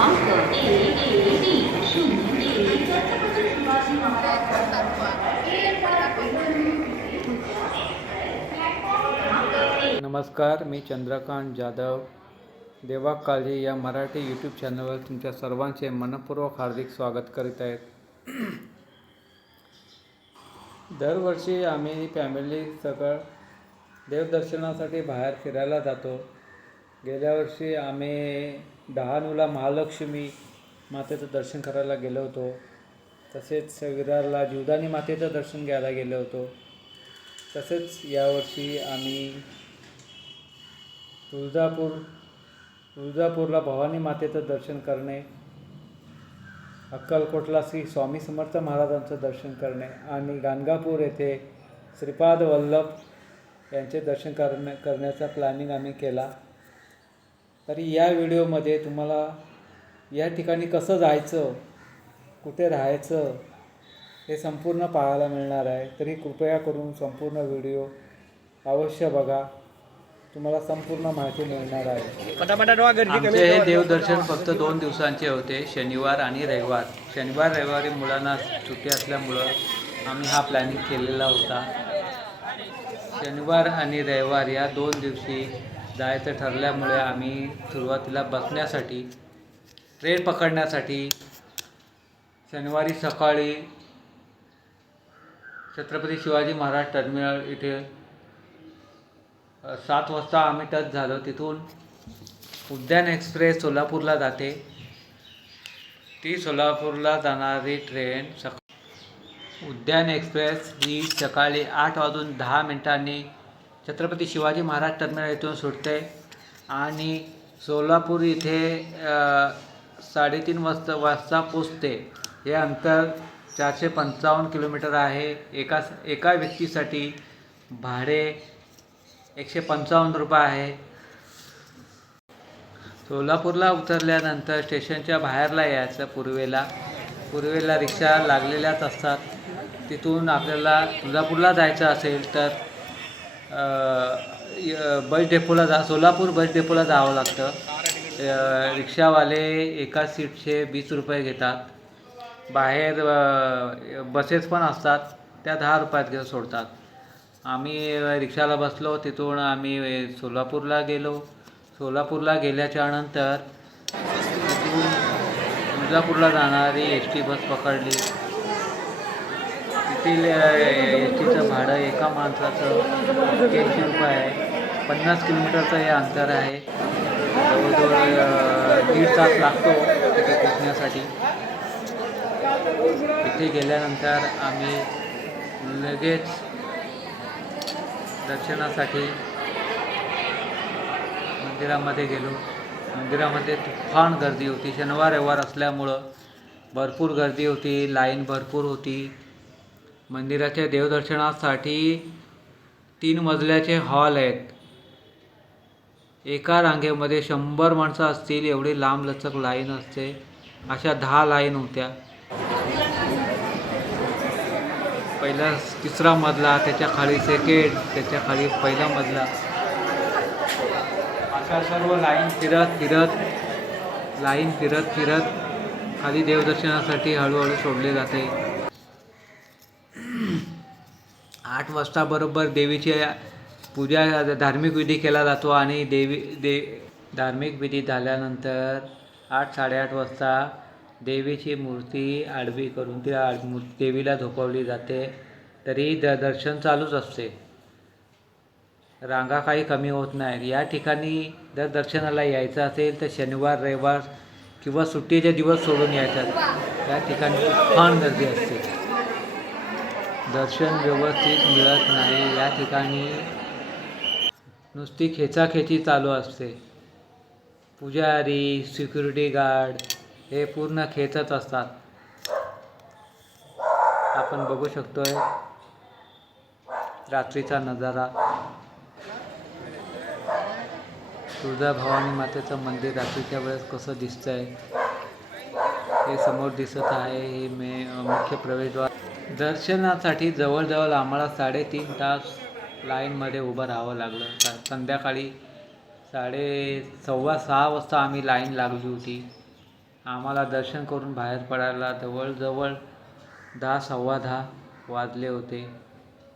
क्रमांक तीन शून्य एक शिवाजी महाराज नमस्कार मी चंद्रकांत जाधव. देवा काळजी या मराठी यूट्यूब चॅनलवर तुमच्या सर्वांचे मनपूर्वक हार्दिक स्वागत करीत आहेत. दरवर्षी आम्ही फॅमिली सगळं देवदर्शनासाठी बाहेर फिरायला जातो. गेल्या वर्षी आम्ही डहाणूला महालक्ष्मी मातेचं दर्शन करायला गेलो होतो. तसेच विरारला जीवदानी मातेचं दर्शन घ्यायला गेलो होतो. तसेच यावर्षी आम्ही तुळजापूर तुळजापूरला भवानी मातेचं दर्शन करणे अक्कलकोटला श्री स्वामी समर्थ महाराजांचं दर्शन करणे आणि गाणगापूर येथे श्रीपाद वल्लभ यांचे दर्शन करण्या करण्याचा प्लॅनिंग आम्ही केला. तरी या व्हिडिओमध्ये तुम्हाला या ठिकाणी कसं जायचं कुठे राहायचं हे संपूर्ण पाहायला मिळणार आहे. तरी कृपया करून संपूर्ण व्हिडिओ अवश्य बघा. तुम्हाला संपूर्ण माहिती मिळणार आहे. आमचे हे देवदर्शन फक्त दोन दिवसांचे होते शनिवार आणि रविवार. शनिवार रविवारी मुलांना सुट्टी असल्यामुळं आम्ही हा प्लॅनिंग केलेला होता. शनिवार आणि रविवार या दोन दिवशी जायचं ठरल्यामुळे आम्ही सुरुवातीला बसण्यासाठी ट्रेन पकडण्यासाठी शनिवारी सकाळी छत्रपती शिवाजी महाराज टर्मिनल इथे सात वाजता आम्ही टच झालो. तिथून उद्यान एक्सप्रेस सोलापूरला जाते. ती सोलापूरला जाणारी ट्रेन सका उद्यान एक्सप्रेस ही सकाळी आठ वाजून दहा मिनिटांनी छत्रपती शिवाजी महाराज टर्मिनल इथून सुटते. आणि सोलापूर इथे साडेतीन वाजता वाजता पोचते. हे अंतर चारशे पंचावन्न किलोमीटर आहे. एका एका व्यक्तीसाठी भाडे एकशे पंचावन्न रुपये आहे. सोलापूरला उतरल्यानंतर स्टेशनच्या बाहेरला यायचं पूर्वेला. पूर्वेला रिक्षा लागलेल्याच असतात. तिथून आपल्याला तुळजापूरला जायचं असेल तर बस डेपोला जा सोलापूर बस डेपोला जावं लागतं. रिक्षावाले एका सीटचे वीस रुपये घेतात. बाहेर बसेस पण असतात त्या दहा रुपयात घेऊन सोडतात. आम्ही रिक्षाला बसलो तिथून आम्ही सोलापूरला गेलो. सोलापूरला गेल्याच्यानंतर तिथून तुळजापूरला जाणारी एस टी बस पकडली. तिथील एस टीचं भाडं एका माणसाचं एक्क्याऐंशी रुपये आहे. पन्नास किलोमीटरचं हे अंतर आहे. जवळजवळ दीड तास लागतो तिथे पोचण्यासाठी तिथे गेल्यानंतर आम्ही लगेच दर्शनासाठी मंदिरामध्ये गेलो. मंदिरामध्ये तुफान गर्दी होती. शनिवार रविवार असल्यामुळं भरपूर गर्दी होती. लाईन भरपूर होती. मंदिराच्या देवदर्शनासाठी तीन मजल्याचे हॉल आहेत. एका रांगेमध्ये शंभर माणसं असतील एवढी लांब लचक लाईन असते. अशा दहा लाईन होत्या. पहिला तिसरा मजला त्याच्याखाली सेकेंड त्याच्याखाली पहिला मजला. अशा सर्व लाईन फिरत फिरत लाईन फिरत फिरत खाली देवदर्शनासाठी हळूहळू सोडले जाते. आठ वाजता बरोबर देवीची पूजा धार्मिक विधी केला जातो आणि देवी दे धार्मिक विधी झाल्यानंतर आठ साडेआठ वाजता देवीची मूर्ती आडवी करून ती आड देवीला झोपवली जाते. तरी द दर्शन चालूच असते. रांगा काही कमी होत नाहीत. या ठिकाणी जर दर्शनाला यायचं असेल तर शनिवार रविवार किंवा सुट्टीचे दिवस सोडून यायचं या ठिकाणी फार गर्दी असते. दर्शन व्यवस्थित मिळत नाही. या ठिकाणी नुसती खेचाखेची चालू असते. पुजारी सिक्युरिटी गार्ड हे पूर्ण खेचत असतात. आपण बघू शकतोय रात्रीचा नजारा. तुळजा भवानी मातेचं मंदिर रात्रीच्या वेळेस कसं दिसतंय? हे समोर दिसत आहे. हे मे मुख्य प्रवेशद्वार. दर्शनासाठी जवळजवळ आम्हाला साडेतीन तास लाईनमध्ये उभं राहावं लागलं. सा- संध्याकाळी साडे सव्वा सहा वाजता आम्ही लाईन लागली होती. आम्हाला दर्शन करून बाहेर पडायला जवळजवळ दहा सव्वा दहा वाजले होते.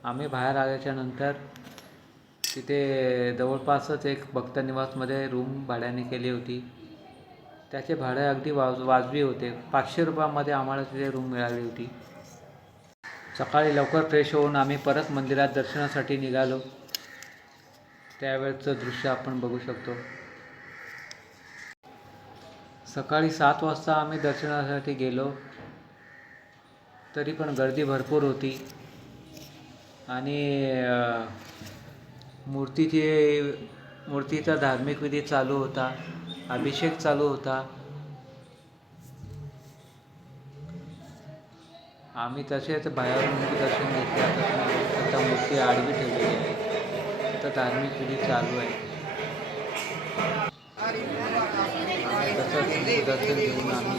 आम्ही बाहेर आल्याच्यानंतर तिथे जवळपासच एक भक्तनिवासमध्ये रूम भाड्याने केली होती. त्याचे भाडे अगदी वाज वाजवी होते. पाचशे रुपयामध्ये आम्हाला तिथे रूम मिळाली होती. सकाळी लवकर फ्रेश होऊन आम्ही परत मंदिरात दर्शनासाठी निघालो. त्यावेळचं दृश्य आपण बघू शकतो. सकाळी सात वाजता आम्ही दर्शनासाठी गेलो. तरी पण गर्दी भरपूर होती. आणि मूर्तीचे मूर्तीची मूर्तीचा धार्मिक विधी चालू होता. अभिषेक चालू होता. आम्ही तसेच बाहेरून दर्शन घेतले. आता मूर्ती आडवी ठेवलेली आहे. आता धार्मिक विधी चालू आहे. तसंच दर्शन घेऊन आम्ही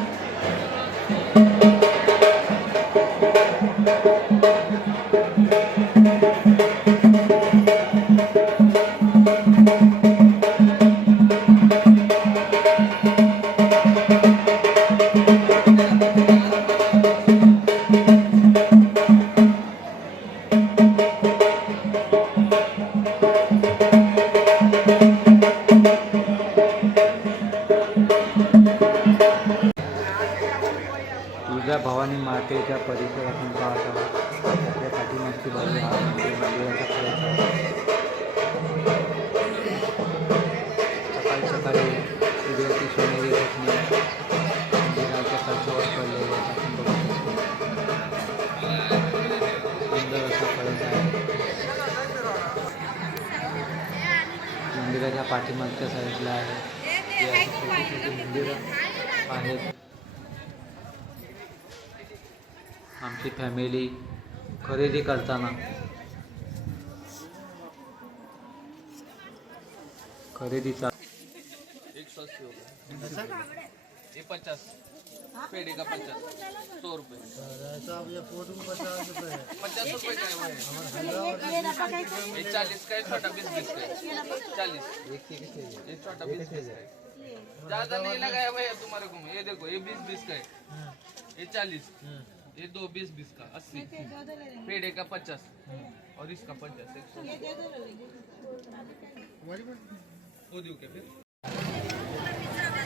घेतला आहे. मंदिरं आहेत. आमची फॅमिली खरेदी करताना. खरेदीचा. एक पचास. पेड़े का पचास सौ रुपये पचास रुपये का है वो। है ये चालीस का है छोटा बीस बीस का चालीस। ये छोटा बीस बीस का ज़्यादा नहीं लगाया भैया तुम्हारे को। ये देखो, ये बीस बीस का है। ये चालीस। ये दो, बीस बीस का, अस्सी। पेड़े का पचास। और इसका पचास, एक सौ।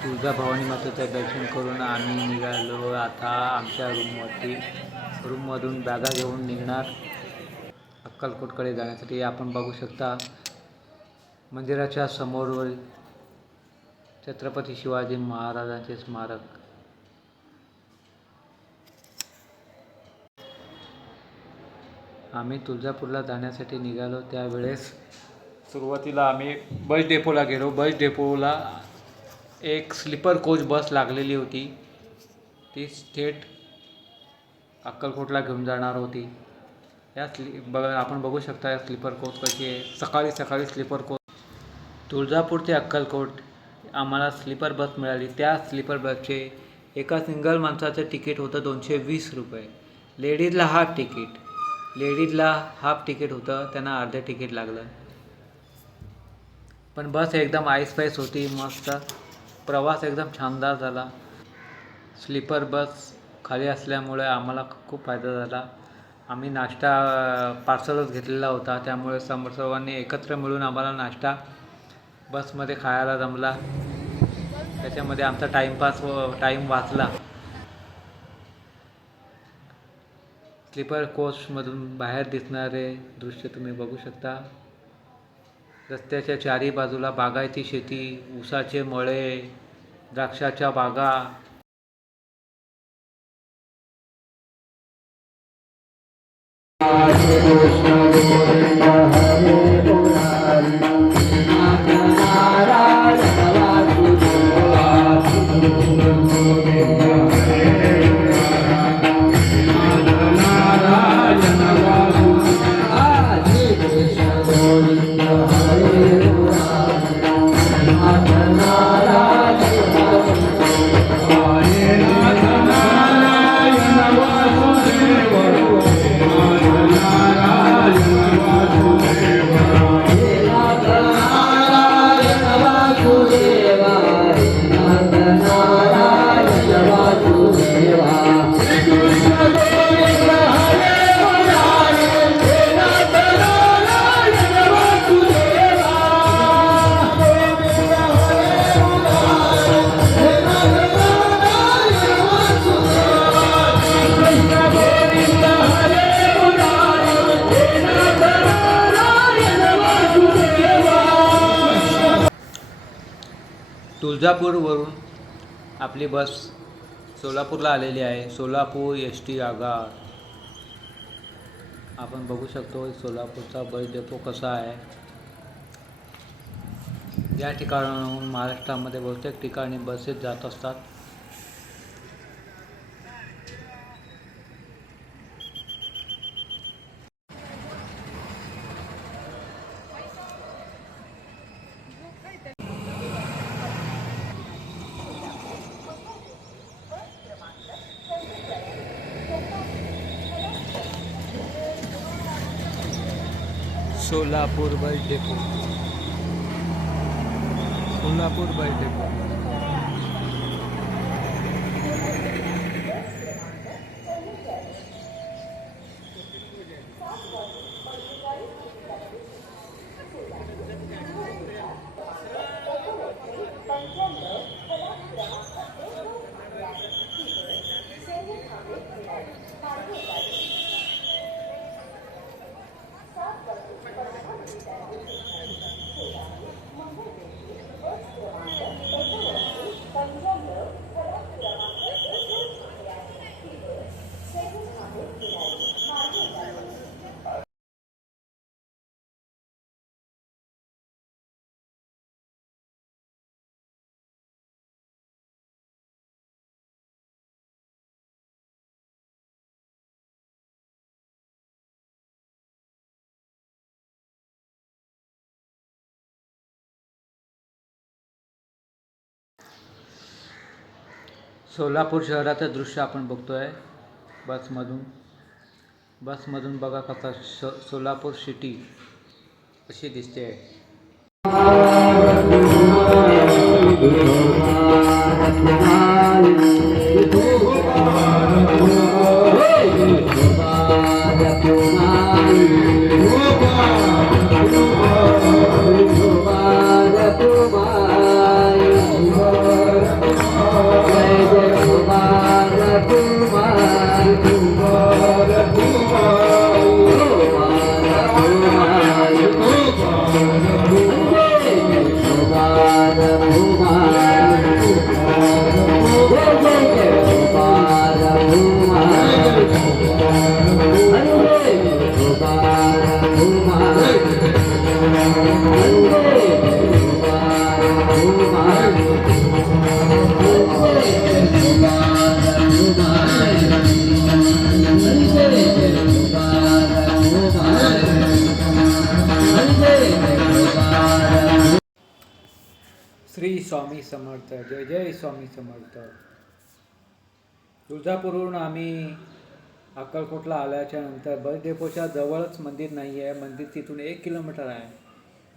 तुळजाभवानी मातेचं दर्शन करून आम्ही निघालो. आता आमच्या रूमवरती रूममधून बॅगा घेऊन निघणार. अक्कलकोटकडे जाण्यासाठी आपण बघू शकता मंदिराच्या समोरवर छत्रपती शिवाजी महाराजांचे स्मारक. आम्ही तुळजापूरला जाण्यासाठी निघालो. त्यावेळेस सुरुवातीला आम्ही बस डेपोला गेलो. बस डेपोला एक स्लीपर कोच बस लागलेली होती. ती थेट अक्कलकोटला घेऊन जाणार होती. या स्ली ब आपण बघू शकता या स्लीपर कोच कशी आहे. सकाळी सकाळी स्लीपर कोच तुळजापूर ते अक्कलकोट आम्हाला स्लीपर बस मिळाली. त्या स्लीपर बसचे एका सिंगल माणसाचं तिकीट होतं दोनशे वीस रुपये. लेडीजला हाफ तिकीट लेडीजला हाफ तिकीट होतं. त्यांना अर्धं तिकीट लागलं. पण बस एकदम आईस पाईस होती मस्त. प्रवास एकदम शानदार झाला. स्लीपर बस खाली असल्यामुळे आम्हाला खूप फायदा झाला. आम्ही नाश्ता पार्सलच घेतलेला होता. त्यामुळे समोर सर्वांनी एकत्र मिळून आम्हाला नाश्ता बसमध्ये खायला जमला. त्याच्यामध्ये आमचा टाईमपास व टाईम वाचला. स्लीपर कोचमधून बाहेर दिसणारे दृश्य तुम्ही बघू शकता. रस्त्याच्या चारी बाजूला बागायती शेती ऊसाचे मळे द्राक्षाच्या बागा तुळजापूरवरून आपली बस सोलापूरला आलेली आहे. सोलापूर एस टी आगार. आपण बघू शकतो सोलापूरचा बस डेपो कसा आहे. या ठिकाणाहून महाराष्ट्रामध्ये बहुतेक ठिकाणी बसेस जात असतात. Solapur bus depot Solapur bus depot Solapur शहराचं दृश्य आपण बघतोय बसमधून. बसमधून बघा कसा श सोलापूर सिटी अशी दिसते आहे जवळच मंदिर नाही आहे मंदिर तिथून एक किलोमीटर आहे.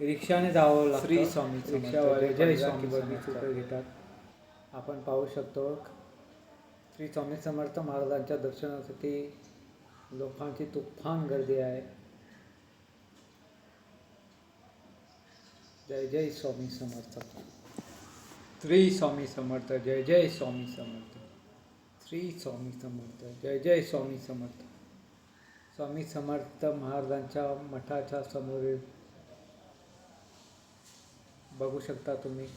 रिक्षाने जावं लागतं. श्री स्वामी रिक्षावाले जय स्वामी घेतात. आपण पाहू शकतो श्री स्वामी समर्थ महाराजांच्या दर्शनासाठी लोकांची तुफान गर्दी आहे. जय जय स्वामी समर्थ. श्री स्वामी समर्थ जय जय स्वामी समर्थ. श्री स्वामी समर्थ जय जय स्वामी समर्थ. स्वामी समर्थ महाराजांच्या मठाच्या समोरील. बघू शकता तुम्ही. एक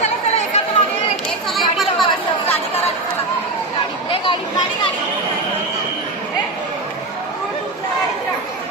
चला एकाच्या मागे एक. एक चला एक मला मारा. गाडी करा चला. गाडी ए, गाडी गाडी गाडी ए, तू तुझ्या गाडीत दर्शन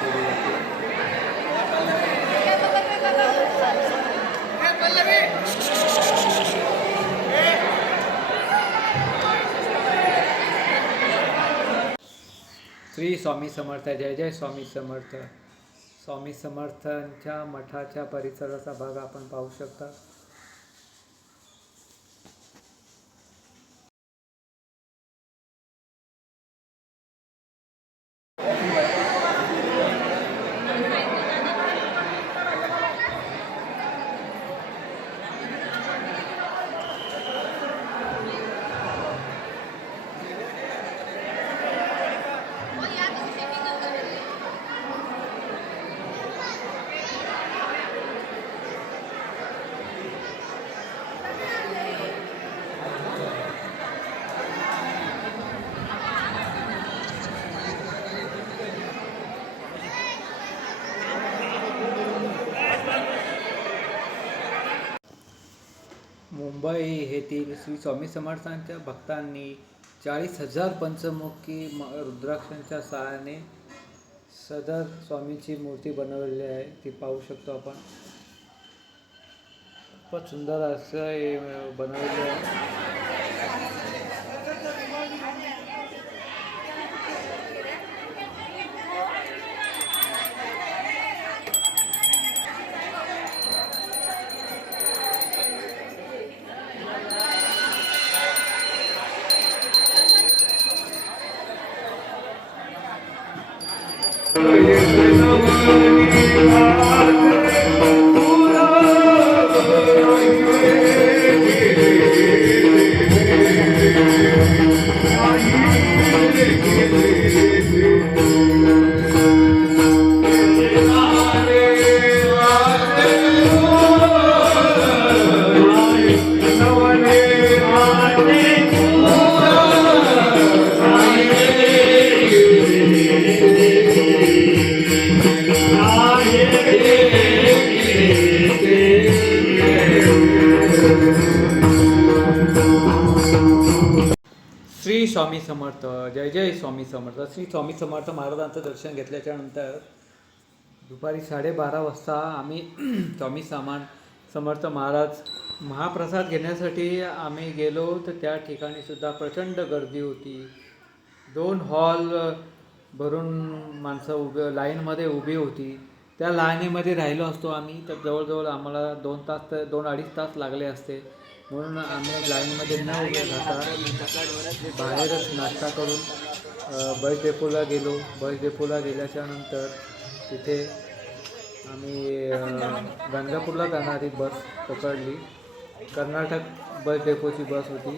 श्री स्वामी समर्थ जय जय स्वामी समर्थ. स्वामी समर्थांच्या मठाच्या परिसराचा भाग आपण पाहू शकता. मुंबई येथील श्री स्वामी समर्थांच्या भक्तांनी चाळीस हजार पंचमुखी म रुद्राक्षांच्या सहाय्याने सदर स्वामींची मूर्ती बनवलेली आहे. ती पाहू शकतो आपण. खूपच सुंदर असं हे बनवलेलं आहे. Thank you. समर्थ जय जय स्वामी समर्थ. श्री स्वामी समर्थ महाराजांचं दर्शन घेतल्याच्या नंतर दुपारी साडेबारा वाजता आम्ही स्वामी सामान समर्थ महाराज महाप्रसाद घेण्यासाठी आम्ही गेलो. तर त्या ठिकाणी सुद्धा प्रचंड गर्दी होती. दोन हॉल भरून माणसं उभे लाईनमध्ये उभी होती. त्या लाईनीमध्ये राहिलो असतो आम्ही. तर जवळजवळ आम्हाला दोन तास तर दोन अडीच तास लागले असते. म्हणून आम्ही लाईनमध्ये न उभे राहता बाहेरच नाश्ता करून बस डेपोला गेलो. बस डेपोला गेल्याच्यानंतर तिथे आम्ही गंगापूरला जाणारी बस पकडली. कर्नाटक बस डेपोची बस होती.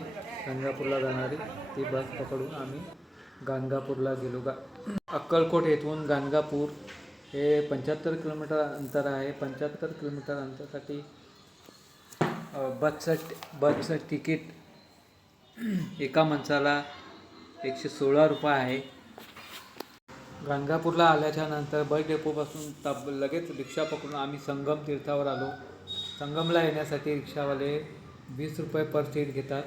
गंगापूरला जाणारी ती बस पकडून आम्ही गाणगापूरला गेलो. गा अक्कलकोट येथून गाणगापूर हे पंच्याहत्तर किलोमीटर अंतर आहे. पंच्याहत्तर किलोमीटर अंतरासाठी बसचं बसचं तिकीट एका माणसाला एकशे सोळा रुपये आहे. गाणगापूरला आल्याच्यानंतर बस डेपोपासून तब लगेच रिक्षा पकडून आम्ही संगम तीर्थावर आलो. संगमला येण्यासाठी रिक्षावाले वीस रुपये पर सीट घेतात.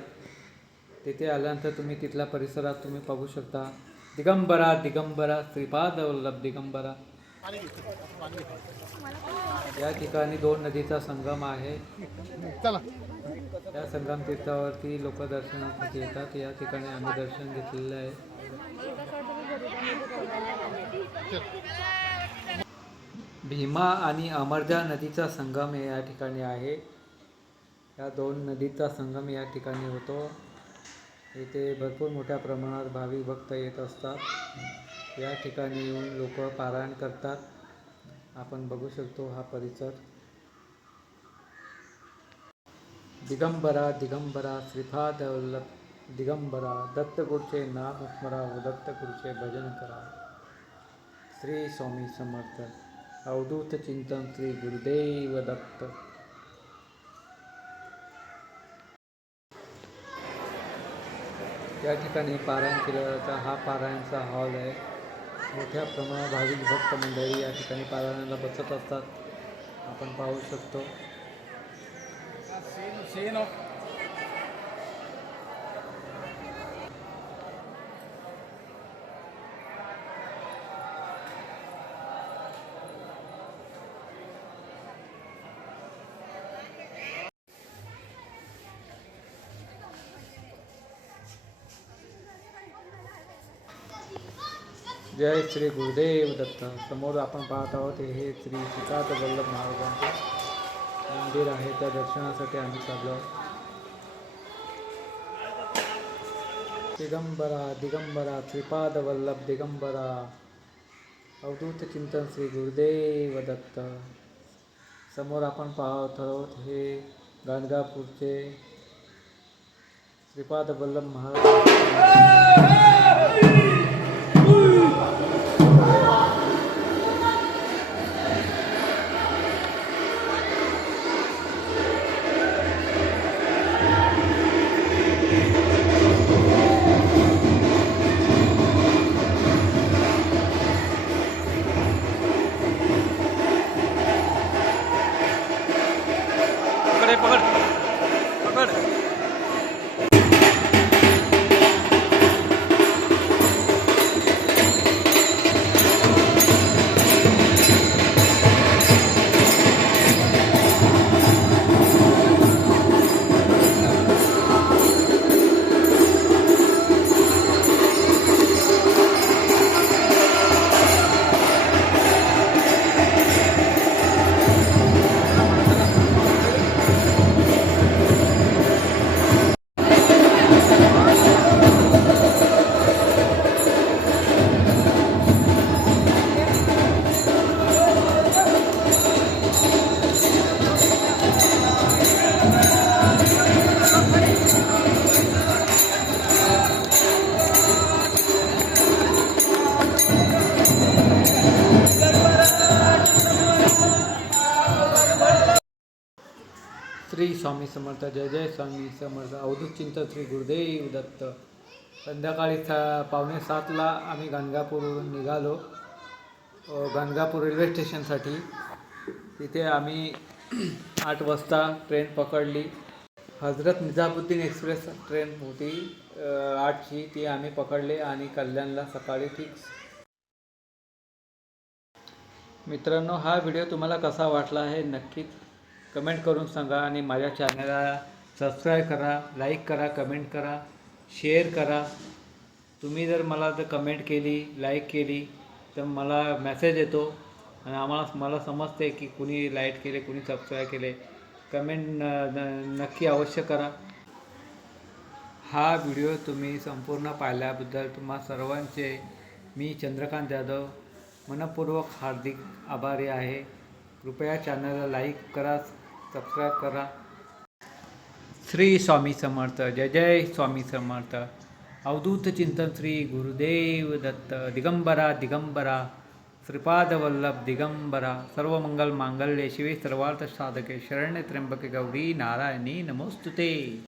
तिथे आल्यानंतर तुम्ही तिथल्या परिसरात तुम्ही पाहू शकता. दिगंबरा दिगंबरा श्रीपाद वल्लभ दिगंबरा. या ठिकाणी दोन नदीचा संगम आहे. या संगम तीर्थावरती लोक दर्शनासाठी येतात. या ठिकाणी आम्ही दर्शन घेतलेलं आहे. भीमा आणि अमरजा नदीचा संगम या ठिकाणी आहे. या दोन नदीचा संगम या ठिकाणी होतो. येथे भरपूर मोठ्या प्रमाणात भाविक भक्त येत असतात. या ठिकाणी येऊन लोक पारायण करतात. आपण बघू शकतो हा परिसर. दिगंबरा दिगंबरा श्रीपाद दौलत दिगंबरा दत्तगुरुचे नाम स्मरा व दत्तगुरुचे भजन करा. श्री स्वामी समर्थ. अवधूत चिंतन श्री गुरुदेव दत्त. या ठिकाणी पारायण केलं जातं हा पारायणचा हॉल आहे. मोठ्या प्रमाणात भाविक भक्त मंडळी या ठिकाणी पारायणाला बसत असतात. आपण पाहू शकतो. जय श्री गुरुदेव दत्त. समोर आपण पाहत आहोत हे श्री श्रीपाद वल्लभ महाराजांचे मंदिर आहे. त्या दर्शनासाठी आम्ही चाललो दिगंबरा दिगंबरा श्रीपाद वल्लभ दिगंबरा. अवधूत चिंतन श्री गुरुदेव दत्त. समोर आपण पाहत आहोत हे गाणगापूरचे श्रीपाद वल्लभ महाराज स्वामी समर्थ जय जय स्वामी समर्थ. अवधूत चिंतन श्री गुरुदेव दत्त. संध्याकाळी सा पावणे सातला आम्ही गाणगापूरवरून निघालो. अ, गाणगापूर रेल्वे स्टेशनसाठी. तिथे आम्ही आठ वाजता ट्रेन पकडली. हजरत निजामुद्दीन एक्सप्रेस ट्रेन होती. आठची ती आम्ही पकडली आणि कल्याणला सकाळी ठीक मित्रांनो हा व्हिडिओ तुम्हाला कसा वाटला आहे नक्कीच कमेंट करून सांगा आणि माझ्या चॅनलला सबस्क्राईब करा लाईक करा कमेंट करा शेअर करा. तुम्ही जर मला जर कमेंट केली लाईक केली तर मला मेसेज येतो. आणि आम्हाला मला समजते की कुणी लाईक केले कुणी सबस्क्राईब केले. कमेंट न- न- नक्की अवश्य करा. हा व्हिडिओ तुम्ही संपूर्ण पाहिल्याबद्दल तुम्हा सर्वांचे मी चंद्रकांत जाधव मनपूर्वक हार्दिक आभारी आहे. कृपया चॅनलला लाईक करा सबस्क्राईब करा श्री स्वामी समर्थ जय जय स्वामी समर्थ अवधूत चिंतन श्री गुरुदेव दत्त दिगंबरा दिगंबरा श्रीपाद वल्लभ दिगंबरा सर्व मंगल मांगल्ये शिवे सर्वार्थ साधके शरण्य त्र्यंबके गौरी नारायणी नमोस्तुते